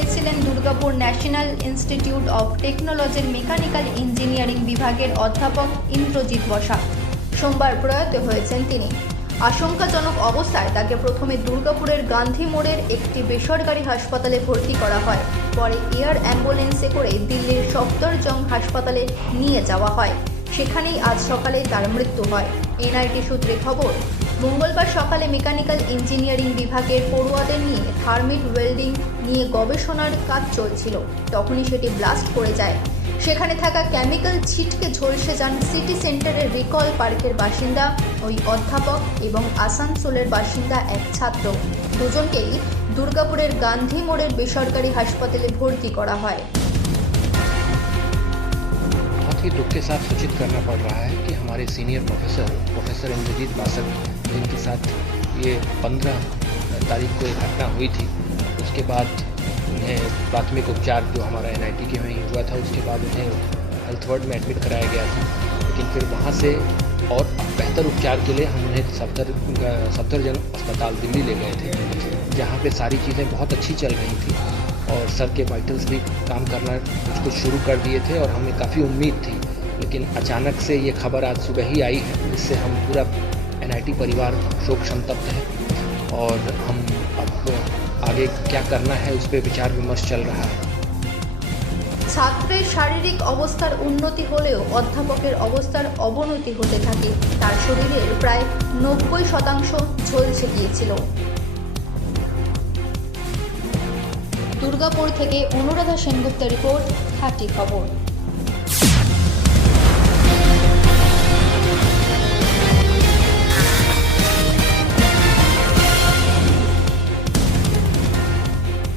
হয়েছিলেন Durgapur national institute of টেকনোলজির mechanical engineering বিভাগের অধ্যাপক ইন্দ্রজিৎ বসাক। সোমবার প্রয়াত হয়েছেন তিনি। আশঙ্কাজনক অবস্থায় তাকে প্রথমে দুর্গাপুরের গান্ধী মোড়ের একটি বেসরকারি হাসপাতালে ভর্তি করা হয়। পরে এয়ার অ্যাম্বুলেন্সে করে দিল্লির সফদরজং হাসপাতালে নিয়ে যাওয়া হয়। সেখানেই আজ সকালে তার মৃত্যু হয়। এনআইটি সূত্রে খবর, মঙ্গলবার সকালে মেকানিক্যাল ইঞ্জিনিয়ারিং বিভাগের পড়ুয়াদের নিয়ে থার্মিট ওয়েল্ডিং নিয়ে গবেষণার কাজ চলছিল। তখনই সেটি ব্লাস্ট করে যায়। সেখানে থাকা কেমিক্যাল ছিটকে ঝলসে যান সিটি সেন্টারের রিকল পার্কের বাসিন্দা ওই অধ্যাপক এবং আসানসোলের বাসিন্দা এক ছাত্র। দুজনকেই দুর্গাপুরের গান্ধী মোড়ের বেসরকারি হাসপাতালে ভর্তি করা হয়। बहुत ही दुख के साथ सूचित करना पड़ रहा है कि हमारे सीनियर प्रोफेसर इंद्रजीत बसाक, जिनके साथ ये 15 तारीख को एक घटना हुई थी, उसके बाद उन्हें प्राथमिक उपचार जो हमारा एनआईटी के वहीं हुआ था, उसके बाद उन्हें हेल्थ वार्ड में एडमिट कराया गया था। लेकिन फिर वहाँ से और बेहतर उपचार के लिए हम उन्हें सफदरजंग अस्पताल दिल्ली ले गए थे, जहाँ पे सारी चीज़ें बहुत अच्छी चल रही थी और सर के वाइटल्स भी काम करना कुछ शुरू कर दिए थे और हमें काफ़ी उम्मीद थी। लेकिन अचानक से ये खबर आज सुबह ही आई है, जिससे हम पूरा एनआईटी परिवार शोक संतप्त है और हम अब आगे क्या करना है उस पर विचार विमर्श चल रहा है। ছাত্রের শারীরিক অবস্থার উন্নতি হলেও অধ্যাপকের অবস্থার অবনতি হতে থাকে। তার শরীরের প্রায় 90% ঝলসে গিয়েছিল। দুর্গাপুর থেকে অনুরাধা সেনগুপ্তের রিপোর্ট, 30 খবর।